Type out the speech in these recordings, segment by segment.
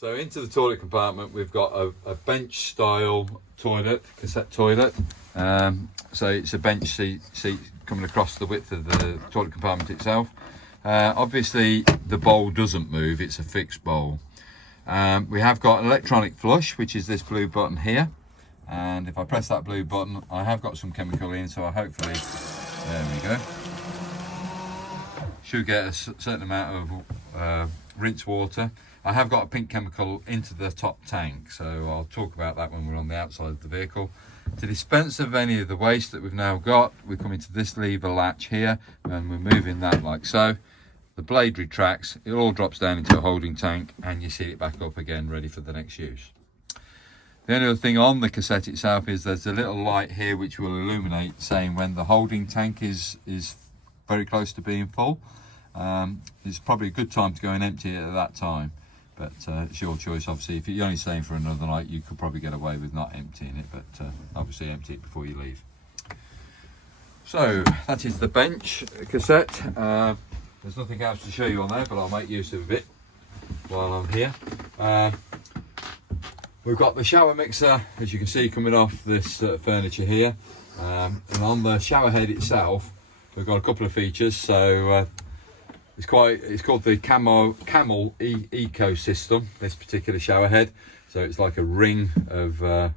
So into the toilet compartment, we've got a bench style toilet, cassette toilet. So it's a bench seat coming across the width of the toilet compartment itself. Obviously the bowl doesn't move, it's a fixed bowl. We have got an electronic flush, which is this blue button here. And if I press that blue button, I have got some chemical in, so I hopefully, there we go. Should get a certain amount of rinse water. I have got a pink chemical into the top tank, so I'll talk about that when we're on the outside of the vehicle. To dispense of any of the waste that we've now got, we come into this lever latch here, and we're moving that like so. The blade retracts, it all drops down into a holding tank, and you seal it back up again, ready for the next use. The only other thing on the cassette itself is there's a little light here which will illuminate, saying when the holding tank is very close to being full. It's probably a good time to go and empty it at that time, but it's your choice. Obviously, if you're only staying for another night, you could probably get away with not emptying it, but obviously empty it before you leave. So that is the bench cassette. There's nothing else to show you on there, but I'll make use of it while I'm here. We've got the shower mixer, as you can see, coming off this furniture here, and on the shower head itself we've got a couple of features. So it's called the Camel Eco System, this particular shower head. So it's like a ring of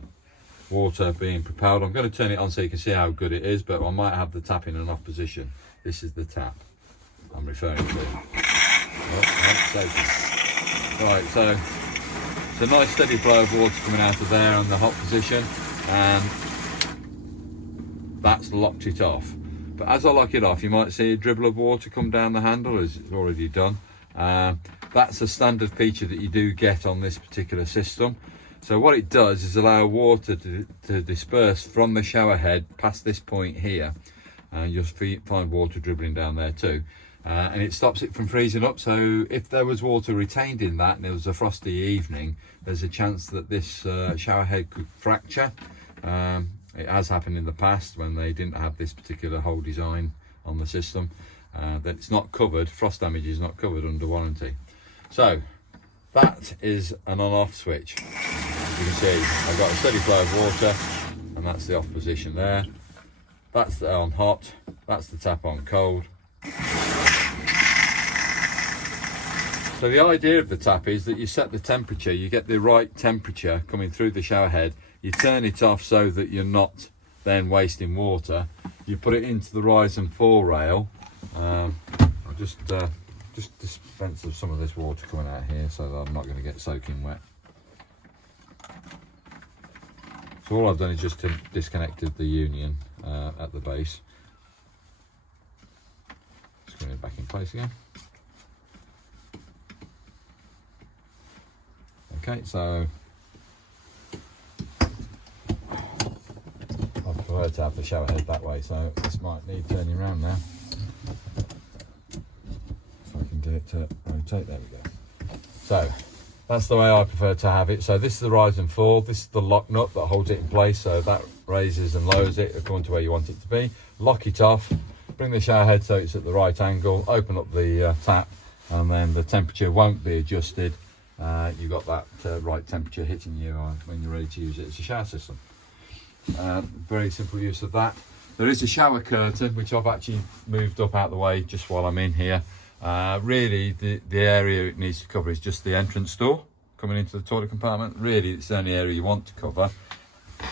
water being propelled. I'm going to turn it on so you can see how good it is, but I might have the tap in an off position. This is the tap I'm referring to. Right, so it's a nice steady flow of water coming out of there on the hot position, and that's locked it off. But as I lock it off, you might see a dribble of water come down the handle, as it's already done. That's a standard feature that you do get on this particular system. So what it does is allow water to disperse from the shower head past this point here, and you'll find water dribbling down there too. And it stops it from freezing up. So if there was water retained in that and it was a frosty evening, there's a chance that this shower head could fracture. It has happened in the past when they didn't have this particular whole design on the system. That it's not covered, frost damage is not covered under warranty. So that is an on-off switch. As you can see, I've got a steady flow of water, and that's the off position there. That's the on hot, that's the tap on cold. So the idea of the tap is that you set the temperature, you get the right temperature coming through the shower head, you turn it off so that you're not then wasting water, you put it into the rise and fall rail. I'll just dispense of some of this water coming out here so that I'm not going to get soaking wet. So all I've done is just disconnected the union at the base. Screwing it back in place again. Okay, so I prefer to have the shower head that way, so this might need turning around now. If I can get it to rotate, there we go. So that's the way I prefer to have it. So this is the rise and fall, this is the lock nut that holds it in place, so that raises and lowers it according to where you want it to be. Lock it off, bring the shower head so it's at the right angle, open up the tap, and then the temperature won't be adjusted. You've got that right temperature hitting you when you're ready to use it as a shower system. Very simple use of that. There is a shower curtain which I've actually moved up out the way just while I'm in here. Really the area it needs to cover is just the entrance door coming into the toilet compartment. Really it's the only area you want to cover.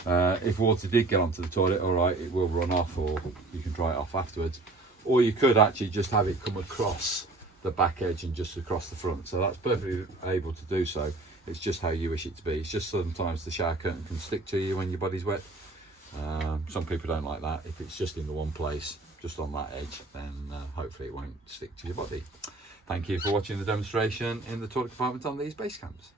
If water did get onto the toilet, all right, it will run off, or you can dry it off afterwards. Or you could actually just have it come across the back edge and just across the front, so that's perfectly able to do so. It's just how you wish it to be. It's just sometimes the shower curtain can stick to you when your body's wet. Some people don't like that. If it's just in the one place, just on that edge, then hopefully it won't stick to your body. Thank you for watching the demonstration in the toilet compartment on these Basecamps.